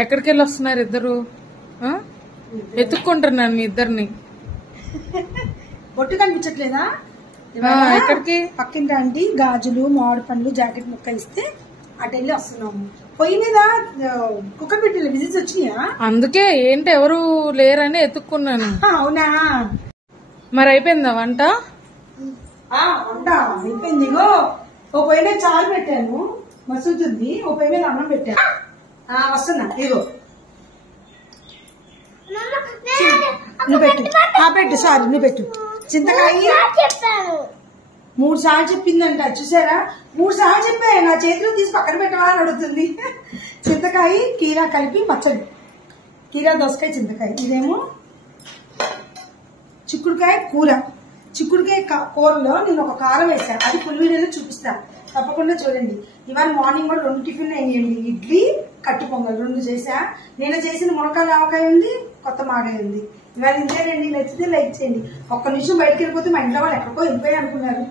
ఎక్కడికి వెళ్ళి వస్తున్నారు ఇద్దరు? ఎత్తుక్కుంటున్నాను మీ ఇద్దరిని. బొట్టు కనిపించట్లేదా? ఎక్కడికి? పక్కింటి ఆంటీ గాజులు మామిడి పండ్లు జాకెట్ ముక్క ఇస్తే అటు వెళ్ళి వస్తున్నాము. పొయ్యి మీద కుక్కర్ పెట్టిన విజిట్స్ వచ్చినాయా? అందుకే ఏంటి ఎవరు లేరని ఎత్తుక్కున్నాను. అవునా? మరి అయిపోయిందా వంట? వంట అయిపోయింది. ఇగో ఓ పొయ్యి మీద చాలు పెట్టాను, మసులుతుంది. ఓ పొయ్యి మీద అన్నం పెట్టాను. వస్తున్నా. ఇగో నువ్వు పెట్టు. పెట్టు. సారీ నువ్వు పెట్టు. చింతకాయ 3 సార్లు చెప్పిందంట. చూసారా? 3 సార్లు చెప్పా. నా చేతిలో తీసి పక్కన పెట్టవా అని అడుగుతుంది. చింతకాయ కీరా కలిపి పచ్చడి. కీరా దోసకాయ చింతకాయ. ఇదేమో చిక్కుడుకాయ కూర. చిక్కుడుకాయ కూరలో నేను ఒక కారం వేసాను. అది ఫుల్ వీడియోలో చూపిస్తా, తప్పకుండా చూడండి. ఇవాళ మార్నింగ్ కూడా 2 టిఫిన్ అయ్యండి. ఇడ్లీ కట్టు పొంగల్ 2 చేసా. నేను చేసిన మునక్కాయ ఆవకాయ ఉంది, కొత్త మాగాయ ఉంది. ఇవాళ ఇంతేనండి. నచ్చితే లైక్ చేయండి. ఒక్క నిమిషం బయటకు వెళ్ళిపోతే మా ఇంట్లో వాళ్ళు ఎక్కడికో వెళ్ళిపోయి అనుకున్నారు.